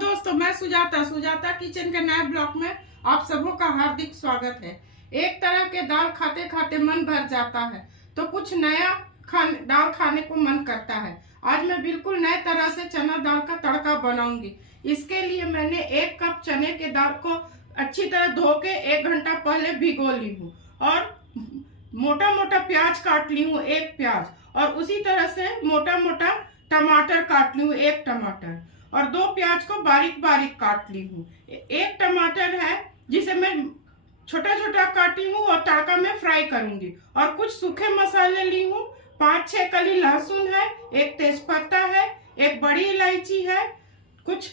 दोस्तों, मैं सुजाता सुजाता किचन के नए ब्लॉग में आप सबों का हार्दिक स्वागत है। एक तरह के दाल खाते खाते मन भर जाता है तो कुछ नया दाल खाने को मन करता है। आज मैं बिल्कुल नए तरह से चना दाल का तड़का बनाऊंगी। इसके लिए मैंने 1 कप चने के दाल को अच्छी तरह धो के 1 घंटा पहले भिगो ली हूँ और मोटा मोटा प्याज काट ली हूँ, 1 प्याज, और उसी तरह से मोटा मोटा टमाटर काट ली हूँ, 1 टमाटर, और 2 प्याज को बारीक बारीक काट ली हूँ। 1 टमाटर है जिसे मैं छोटा छोटा काटी हूँ और तड़का में फ्राई करूंगी। और कुछ सूखे मसाले ली हूँ, 5-6 कली लहसुन है, 1 तेजपत्ता है, 1 बड़ी इलायची है, कुछ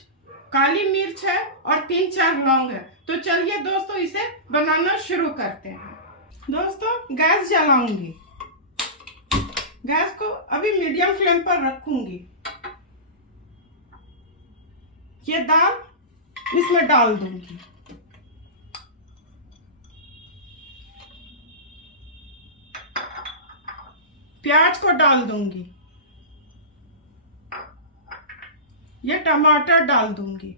काली मिर्च है और 3-4 लौंग है। तो चलिए दोस्तों, इसे बनाना शुरू करते हैं। दोस्तों, गैस जलाऊंगी। गैस को अभी मीडियम फ्लेम पर रखूंगी। ये दाल इसमें डाल दूंगी। प्याज को डाल दूंगी। ये टमाटर डाल दूंगी।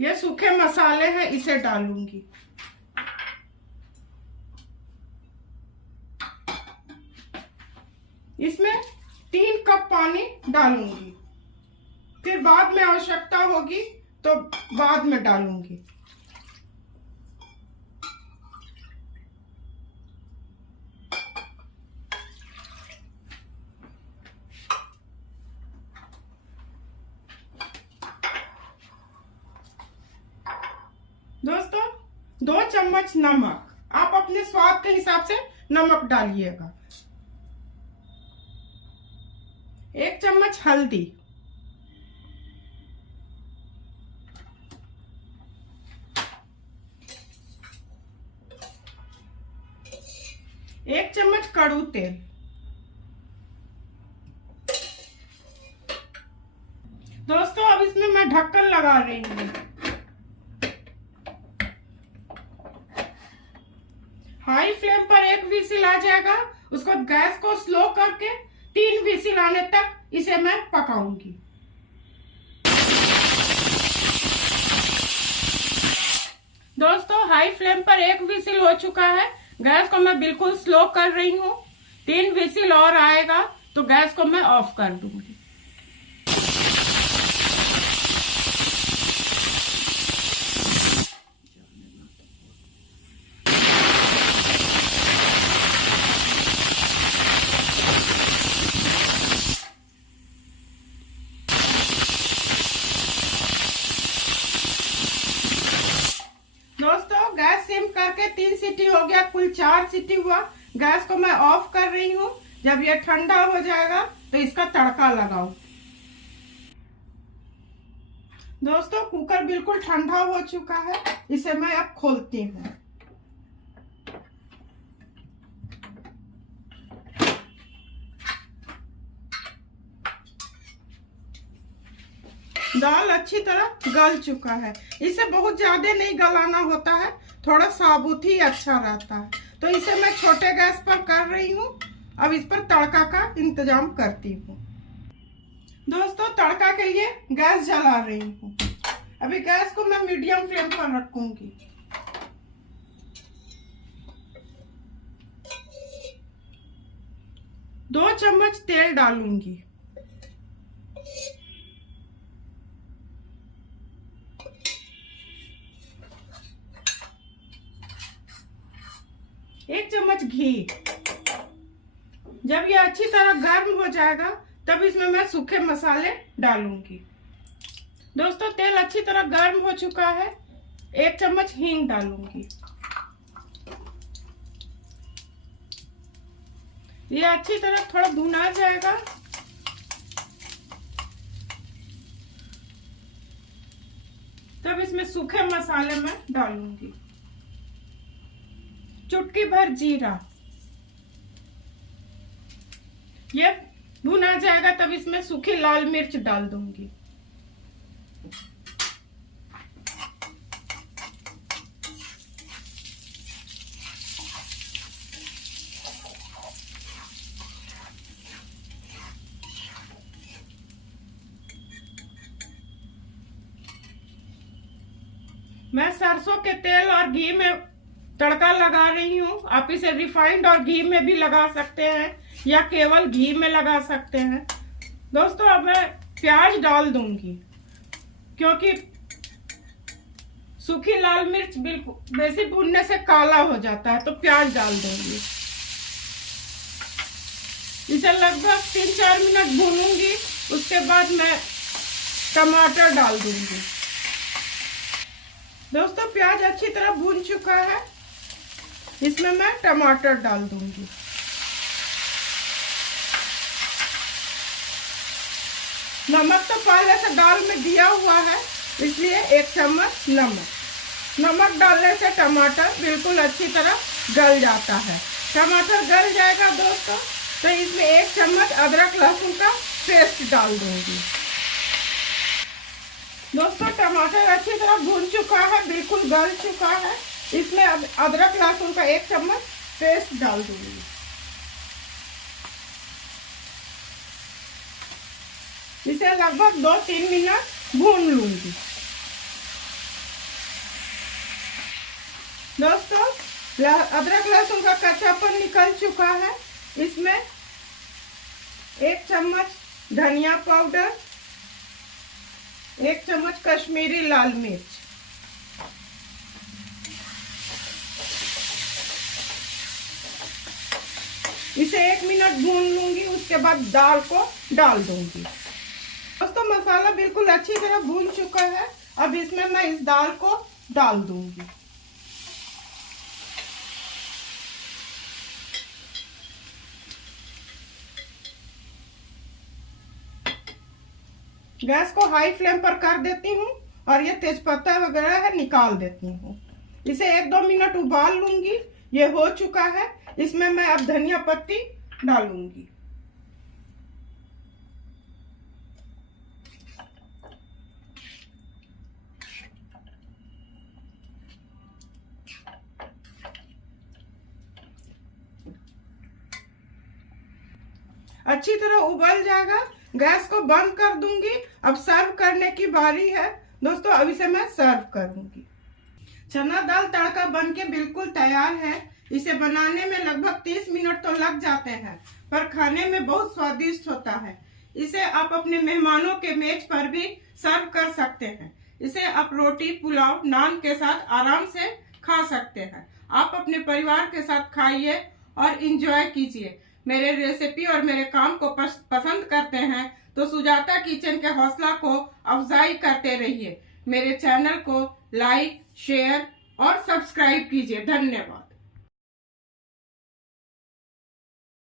ये सूखे मसाले हैं, इसे डालूंगी। इसमें 3 कप पानी डालूंगी। फिर बाद में आवश्यकता होगी तो बाद में डालूंगी। दोस्तों, 2 चम्मच नमक, आप अपने स्वाद के हिसाब से नमक डालिएगा। 1 चम्मच हल्दी, 1 चम्मच कड़ू तेल, दोस्तों अब इसमें मैं ढक्कन लगा रही हूँ। हाई फ्लेम पर 1 विसिल आ जाएगा, उसको गैस को स्लो करके 3 विसिल आने तक इसे मैं पकाऊंगी। दोस्तों, हाई फ्लेम पर 1 विसिल हो चुका है। गैस को मैं बिल्कुल स्लो कर रही हूँ। 3 विसिल और आएगा तो गैस को मैं ऑफ कर दूंगी। दोस्तों, गैस सिम करके 3 सीटी हो गया, कुल 4 सीटी हुआ। गैस को मैं ऑफ कर रही हूँ। जब ये ठंडा हो जाएगा तो इसका तड़का लगाओ। दोस्तों, कुकर बिल्कुल ठंडा हो चुका है, इसे मैं अब खोलती हूँ। दाल अच्छी तरह गल चुका है। इसे बहुत ज्यादा नहीं गलाना होता है, थोड़ा साबुत ही अच्छा रहता है। तो इसे मैं छोटे गैस पर कर रही हूँ। अब इस पर तड़का का इंतजाम करती हूँ। दोस्तों, तड़का के लिए गैस जला रही हूँ। अभी गैस को मैं मीडियम फ्लेम पर रखूंगी। दो चम्मच तेल डालूंगी। एक चम्मच घी। जब ये अच्छी तरह गर्म हो जाएगा तब इसमें मैं सूखे मसाले डालूंगी। दोस्तों, तेल अच्छी तरह गर्म हो चुका है। 1 चम्मच हींग डालूंगी। ये अच्छी तरह थोड़ा भुना जाएगा। तब इसमें सूखे मसाले मैं डालूंगी। चुटकी भर जीरा। ये भुना जाएगा तब इसमें सूखी लाल मिर्च डाल दूंगी। मैं सरसों के तेल और घी में तड़का लगा रही हूँ। आप इसे रिफाइंड और घी में भी लगा सकते हैं या केवल घी में लगा सकते हैं। दोस्तों अब मैं प्याज डाल दूंगी, क्योंकि सूखी लाल मिर्च बिल्कुल बेसी भूनने से काला हो जाता है, तो प्याज डाल दूंगी। इसे लगभग 3-4 मिनट भूनूंगी। उसके बाद मैं टमाटर डाल दूंगी। दोस्तों प्याज अच्छी तरह भून चुका है, इसमें मैं टमाटर डाल दूंगी। नमक तो पहले से दाल में दिया हुआ है, इसलिए 1 चम्मच नमक डालने से टमाटर बिल्कुल अच्छी तरह गल जाता है। टमाटर गल जाएगा दोस्तों, तो इसमें 1 चम्मच अदरक लहसुन का पेस्ट डाल दूंगी। दोस्तों टमाटर अच्छी तरह भून चुका है, बिल्कुल गल चुका है। इसमें अब अदरक लहसुन का 1 चम्मच पेस्ट डाल दूंगी। इसे लगभग 2-3 मिनट भून लूंगी। दोस्तों अदरक लहसुन का कच्चापन निकल चुका है। इसमें 1 चम्मच धनिया पाउडर, 1 चम्मच कश्मीरी लाल मिर्च, इसे 1 मिनट भून लूंगी। उसके बाद दाल को डाल दूंगी। दोस्तों मसाला बिल्कुल अच्छी तरह भून चुका है। अब इसमें मैं इस दाल को डाल दूंगी। गैस को हाई फ्लेम पर कर देती हूँ और ये तेजपत्ता वगैरह है निकाल देती हूँ। इसे 1-2 मिनट उबाल लूंगी। ये हो चुका है। इसमें मैं अब धनिया पत्ती डालूंगी। अच्छी तरह उबल जाएगा, गैस को बंद कर दूंगी। अब सर्व करने की बारी है दोस्तों। अब इसे मैं सर्व करूंगी। चना दाल तड़का बनके बिल्कुल तैयार है। इसे बनाने में लगभग 30 मिनट तो लग जाते हैं, पर खाने में बहुत स्वादिष्ट होता है। इसे आप अपने मेहमानों के मेज पर भी सर्व कर सकते हैं। इसे आप रोटी, पुलाव, नान के साथ आराम से खा सकते हैं। आप अपने परिवार के साथ खाइए और इंजॉय कीजिए। मेरे रेसिपी और मेरे काम को पसंद करते हैं तो सुजाता किचन के हौसला को अफजाई करते रहिए। मेरे चैनल को लाइक, शेयर और सब्सक्राइब कीजिए। धन्यवाद।